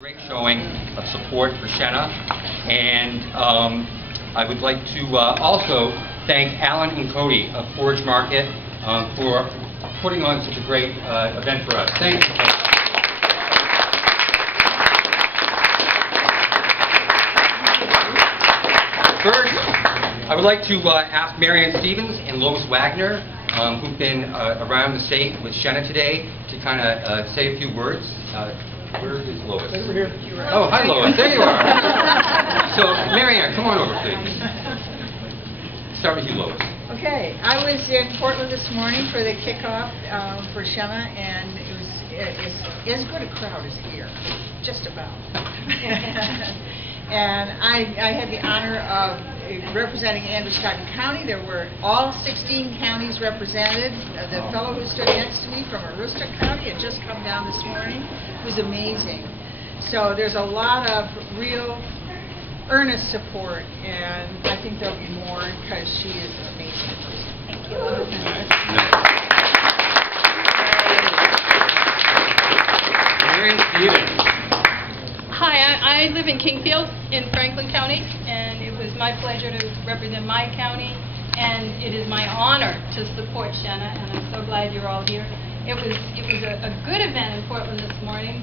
Great showing of support for Shenna, and I would like to also thank Alan and Cody of Forage Market for putting on such a great event for us. Thank you. First, I would like to ask Marianne Stevens and Lois Wagner, who've been around the state with Shenna today, to kind of say a few words. Where is Lois? Over here. Oh, hi Lois, there you are. So, Marianne, come on over, please. Start with you, Lois. Okay, I was in Portland this morning for the kickoff for Shenna, and it was as good a crowd as here, just about. And I had the honor of representing Androscoggin County. There were all 16 counties represented. The fellow who stood next to me from Aroostook County had just come down this morning. It was amazing. So there's a lot of real earnest support, and I think there'll be more because she is an amazing person. Thank you. Marianne Stevens. Hi, I live in Kingfield in Franklin County, and it was my pleasure to represent my county, and it is my honor to support Shenna, and I'm so glad you're all here. It was a good event in Portland this morning.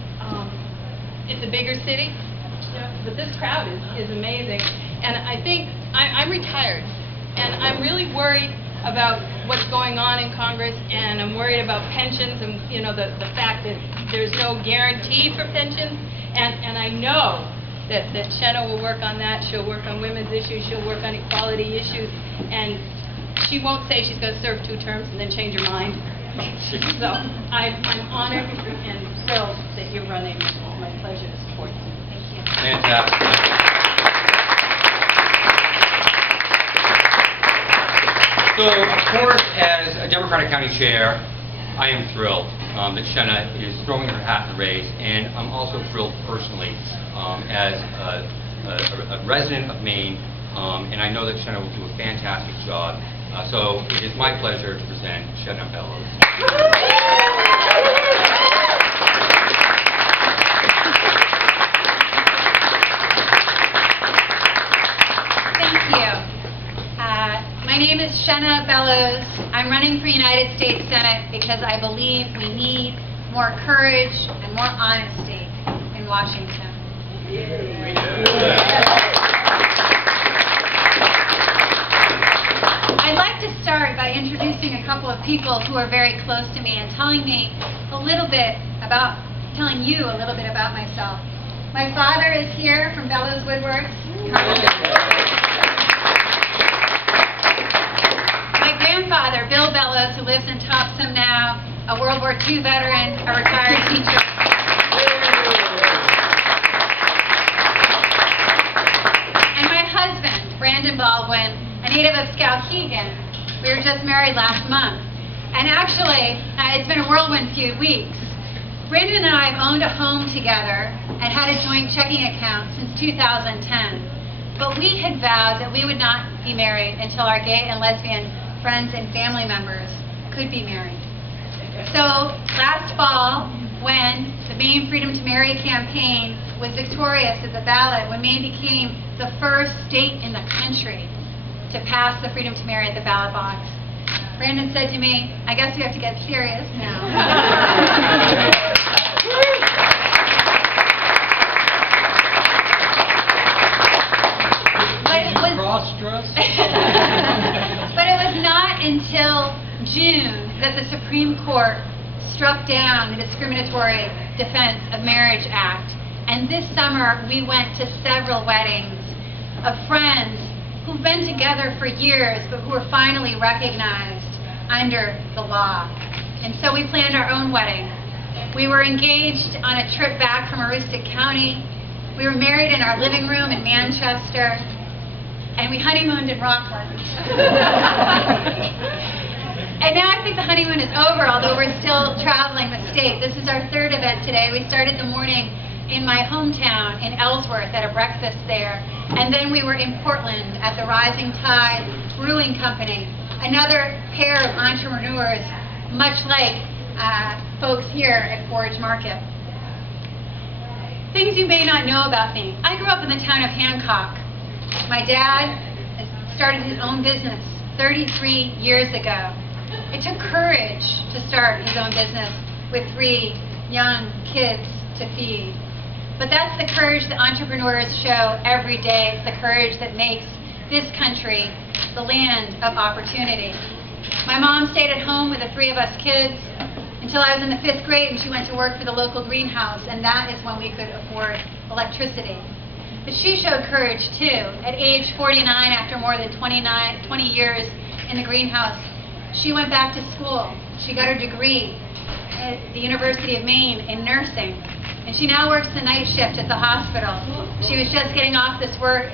It's a bigger city, but this crowd is amazing, and I think I'm retired, and I'm really worried about what's going on in Congress, and I'm worried about pensions, and the fact that there's no guarantee for pensions. And I know that Shenna will work on that. She'll work on women's issues. She'll work on equality issues. And she won't say she's going to serve 2 terms and then change her mind. So I'm honored and thrilled that you're running. It's my pleasure to support you. Thank you. Fantastic. So, of course, as a Democratic County Chair, I am thrilled that Shenna is throwing her hat in the race, and I'm also thrilled personally as a resident of Maine, and I know that Shenna will do a fantastic job. So it is my pleasure to present Shenna Bellows. Thank you. My name is Shenna Bellows. I'm running for United States Senate because I believe we need more courage and more honesty in Washington. I'd like to start by introducing a couple of people who are very close to me and telling you a little bit about myself. My father is here from Bellows Woodworks. My grandfather, Bill Bellows, who lives in Topsom now, a World War II veteran, a retired teacher. And my husband, Brandon Baldwin, a native of Skowhegan. We were just married last month. And actually, it's been a whirlwind few weeks. Brandon and I have owned a home together and had a joint checking account since 2010. But we had vowed that we would not be married until our gay and lesbian friends and family members could be married. So last fall, when the Maine Freedom to Marry campaign was victorious at the ballot, when Maine became the first state in the country to pass the Freedom to Marry at the ballot box, Brandon said to me, I guess we have to get serious now. But it was not until June that the Supreme Court struck down the Discriminatory Defense of Marriage Act. And this summer we went to several weddings of friends who've been together for years but who were finally recognized under the law. And so we planned our own wedding. We were engaged on a trip back from Aroostook County. We were married in our living room in Manchester. And we honeymooned in Rockland. And now I think the honeymoon is over, although we're still traveling the state. This is our 3rd event today. We started the morning in my hometown in Ellsworth at a breakfast there. And then we were in Portland at the Rising Tide Brewing Company, another pair of entrepreneurs, much like folks here at Forage Market. Things you may not know about me. I grew up in the town of Hancock. My dad started his own business 33 years ago. It took courage to start his own business with 3 young kids to feed. But that's the courage that entrepreneurs show every day. It's the courage that makes this country the land of opportunity. My mom stayed at home with the 3 of us kids until I was in the 5th grade, and she went to work for the local greenhouse, and that is when we could afford electricity. But she showed courage too. At age 49, after more than 20 years in the greenhouse, she went back to school. She got her degree at the University of Maine in nursing, and she now works the night shift at the hospital. She was just getting off work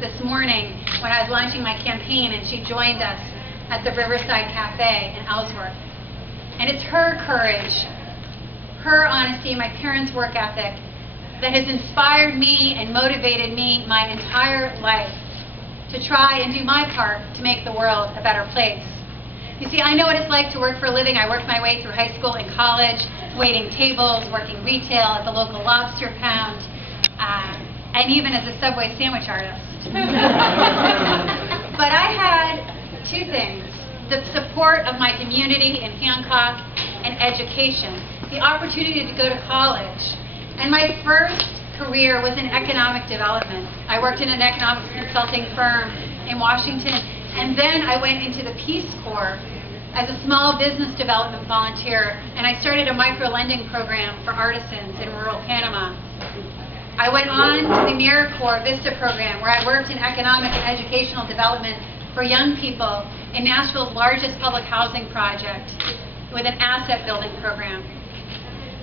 this morning when I was launching my campaign, and she joined us at the Riverside Cafe in Ellsworth. And it's her courage, her honesty, my parents' work ethic that has inspired me and motivated me my entire life to try and do my part to make the world a better place. You see, I know what it's like to work for a living. I worked my way through high school and college, waiting tables, working retail at the local lobster pound, and even as a Subway sandwich artist. But I had 2 things: the support of my community in Hancock and education, the opportunity to go to college. And my first career was in economic development. I worked in an economic consulting firm in Washington, and then I went into the Peace Corps as a small business development volunteer, and I started a micro-lending program for artisans in rural Panama. I went on to the AmeriCorps Vista program, where I worked in economic and educational development for young people in Nashville's largest public housing project with an asset building program.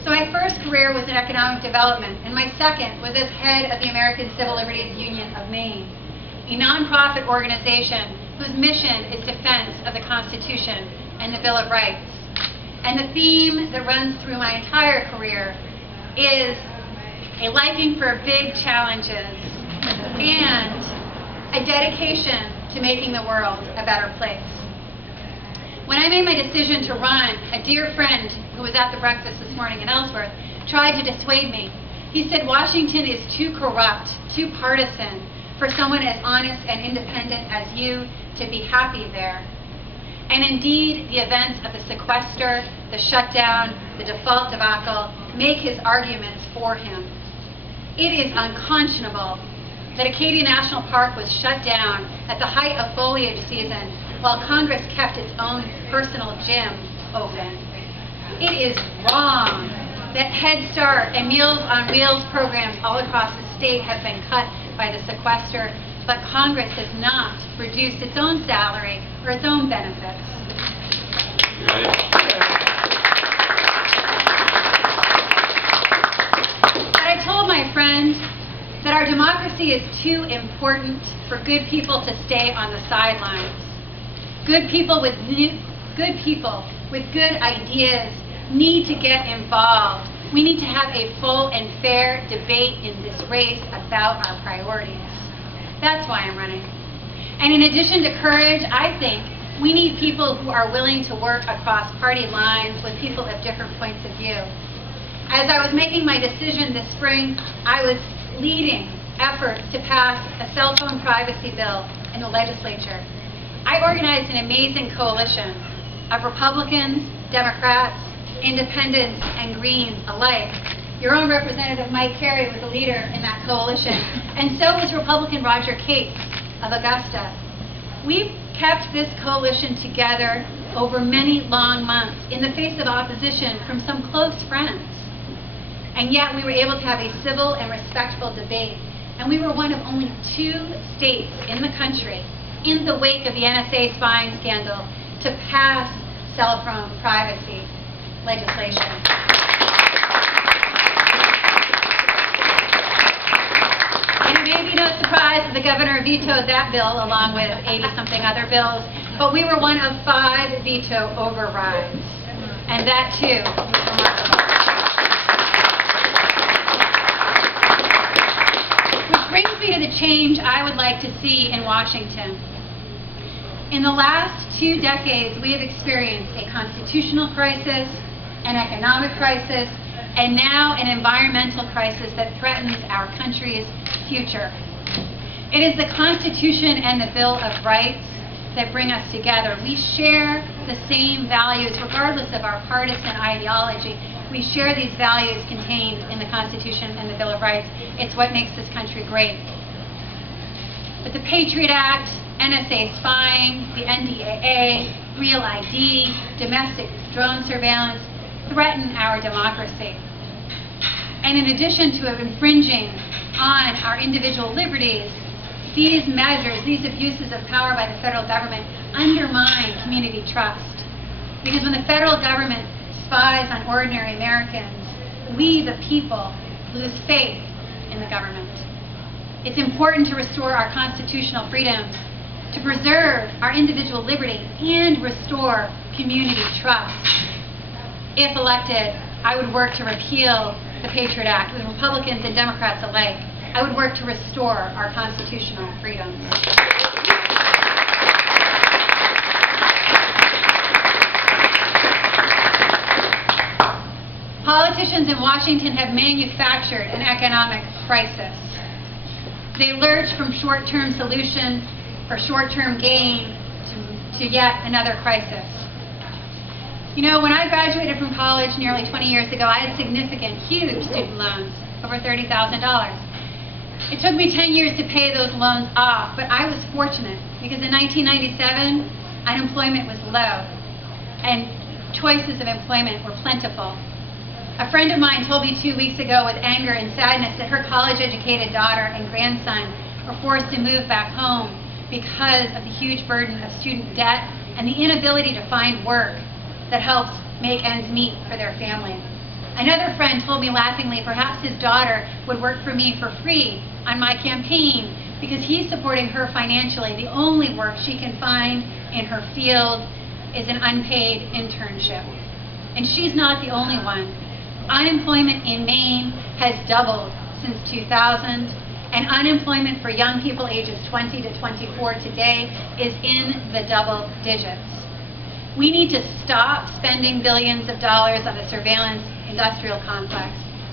So my first career was in economic development, and my second was as head of the American Civil Liberties Union of Maine, a nonprofit organization whose mission is defense of the Constitution and the Bill of Rights. And the theme that runs through my entire career is a liking for big challenges and a dedication to making the world a better place. When I made my decision to run, a dear friend who was at the breakfast this morning in Ellsworth tried to dissuade me. He said Washington is too corrupt, too partisan for someone as honest and independent as you to be happy there. And indeed, the events of the sequester, the shutdown, the default debacle make his arguments for him. It is unconscionable that Acadia National Park was shut down at the height of foliage season while Congress kept its own personal gym open. It is wrong that Head Start and Meals on Wheels programs all across the state have been cut by the sequester, but Congress has not reduced its own salary or its own benefits. But I told my friend that our democracy is too important for good people to stay on the sidelines. Good people with good ideas need to get involved. We need to have a full and fair debate in this race about our priorities. That's why I'm running. And in addition to courage, I think we need people who are willing to work across party lines with people of different points of view. As I was making my decision this spring, I was leading efforts to pass a cell phone privacy bill in the legislature. I organized an amazing coalition of Republicans, Democrats, Independents, and Greens alike. Your own Representative Mike Carey was a leader in that coalition, and so was Republican Roger Cates of Augusta. We kept this coalition together over many long months in the face of opposition from some close friends. And yet we were able to have a civil and respectful debate. And we were one of only 2 states in the country, in the wake of the NSA spying scandal, to pass cell phone privacy legislation. And it may be no surprise that the governor vetoed that bill along with 80-something other bills, but we were one of 5 veto overrides. And that too was remarkable. Which brings me to the change I would like to see in Washington. In the last 2 decades, we have experienced a constitutional crisis, an economic crisis, and now an environmental crisis that threatens our country's future. It is the Constitution and the Bill of Rights that bring us together. We share the same values regardless of our partisan ideology. We share these values contained in the Constitution and the Bill of Rights. It's what makes this country great. But the Patriot Act, NSA spying, the NDAA, Real ID, domestic drone surveillance threaten our democracy. And in addition to infringing on our individual liberties, these measures, these abuses of power by the federal government undermine community trust. Because when the federal government spies on ordinary Americans, we, the people, lose faith in the government. It's important to restore our constitutional freedoms, to preserve our individual liberty, and restore community trust. If elected, I would work to repeal the Patriot Act with Republicans and Democrats alike. I would work to restore our constitutional freedoms. Politicians in Washington have manufactured an economic crisis. They lurch from short-term solution for short-term gain to yet another crisis. You know, when I graduated from college nearly 20 years ago, I had significant, huge student loans, over $30,000. It took me 10 years to pay those loans off, but I was fortunate because in 1997, unemployment was low and choices of employment were plentiful. A friend of mine told me 2 weeks ago with anger and sadness that her college-educated daughter and grandson were forced to move back home because of the huge burden of student debt and the inability to find work that helps make ends meet for their family. Another friend told me laughingly perhaps his daughter would work for me for free on my campaign because he's supporting her financially. The only work she can find in her field is an unpaid internship. And she's not the only one. Unemployment in Maine has doubled since 2000, and unemployment for young people ages 20 to 24 today is in the double digits. We need to stop spending billions of dollars on the surveillance industrial complex.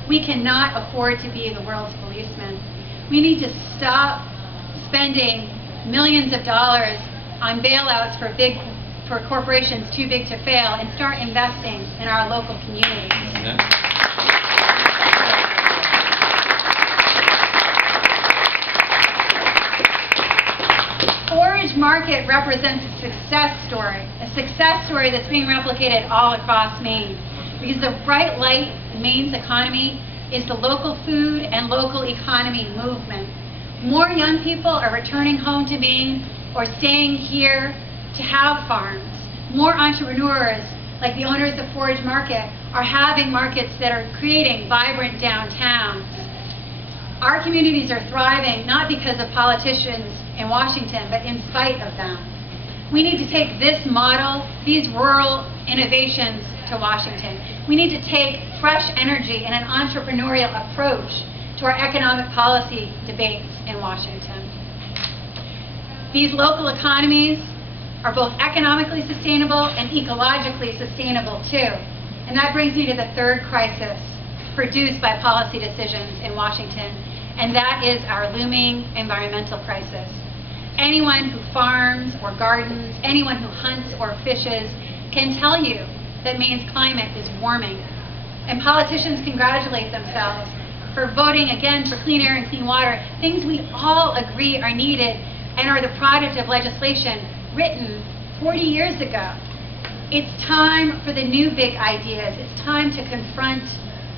We cannot afford to be the world's policeman. We need to stop spending millions of dollars on bailouts for corporations too big to fail and start investing in our local communities. Forage Market represents a success story that's being replicated all across Maine. Because the bright light in Maine's economy is the local food and local economy movement. More young people are returning home to Maine or staying here to have farms. More entrepreneurs, like the owners of Forage Market, are having markets that are creating vibrant downtown. Our communities are thriving not because of politicians in Washington, but in spite of them. We need to take this model, these rural innovations, to Washington. We need to take fresh energy and an entrepreneurial approach to our economic policy debates in Washington. These local economies are both economically sustainable and ecologically sustainable too. And that brings me to the third crisis produced by policy decisions in Washington, and that is our looming environmental crisis. Anyone who farms or gardens, anyone who hunts or fishes can tell you that Maine's climate is warming. And politicians congratulate themselves for voting again for clean air and clean water, things we all agree are needed and are the product of legislation written 40 years ago. It's time for the new big ideas. It's time to confront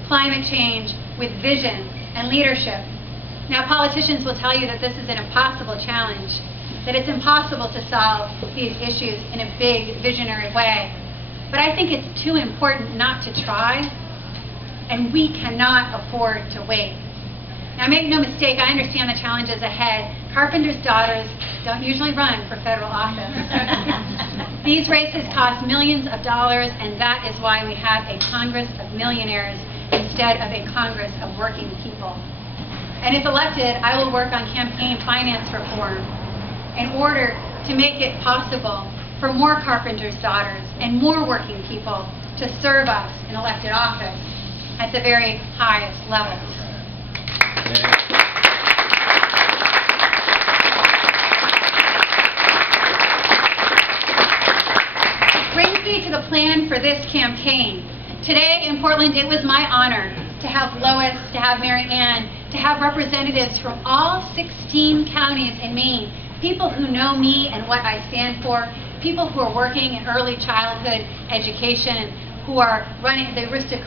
climate change with vision and leadership. Now, politicians will tell you that this is an impossible challenge, that it's impossible to solve these issues in a big, visionary way. But I think it's too important not to try, and we cannot afford to wait. Now, make no mistake, I understand the challenges ahead. Carpenters' daughters don't usually run for federal office. These races cost millions of dollars, and that is why we have a Congress of millionaires instead of a Congress of working people. And if elected, I will work on campaign finance reform in order to make it possible for more carpenters' daughters and more working people to serve us in elected office. at the very highest levels. Brings me to the plan for this campaign. Today in Portland, it was my honor to have Lois, to have Mary Ann, to have representatives from all 16 counties in Maine, people who know me and what I stand for, people who are working in early childhood education, who are running the Aroostook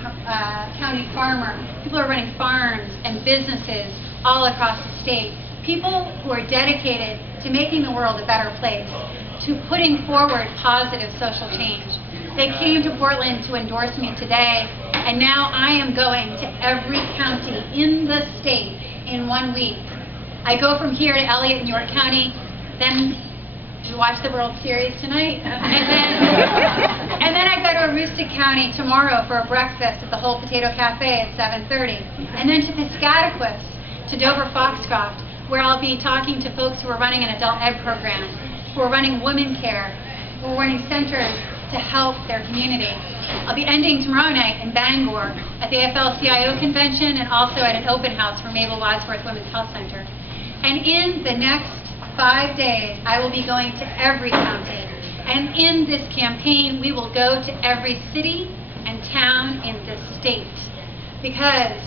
County Farmer, people who are running farms and businesses all across the state, people who are dedicated to making the world a better place, to putting forward positive social change. They came to Portland to endorse me today, and now I am going to every county in the state in 1 week. I go from here to Eliot in York County, then we watch the World Series tonight, and then I go to Aroostook County tomorrow for a breakfast at the Whole Potato Cafe at 7:30, and then to Piscataquis, to Dover Foxcroft, where I'll be talking to folks who are running an adult ed program, who are running women care, who are running centers to help their community. I'll be ending tomorrow night in Bangor at the AFL-CIO convention and also at an open house for Mabel Wadsworth Women's Health Center. And in the next 5 days, I will be going to every county. And in this campaign, we will go to every city and town in the state, because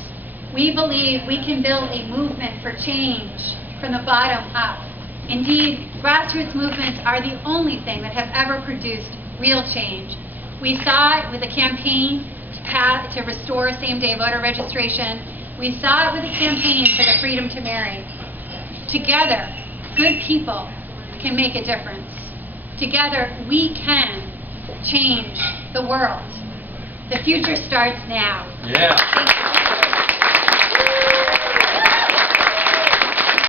we believe we can build a movement for change from the bottom up. Indeed, grassroots movements are the only thing that have ever produced real change. We saw it with a campaign to restore same-day voter registration. We saw it with a campaign for the freedom to marry. Together, good people can make a difference. Together, we can change the world. The future starts now. Yeah. Thank you.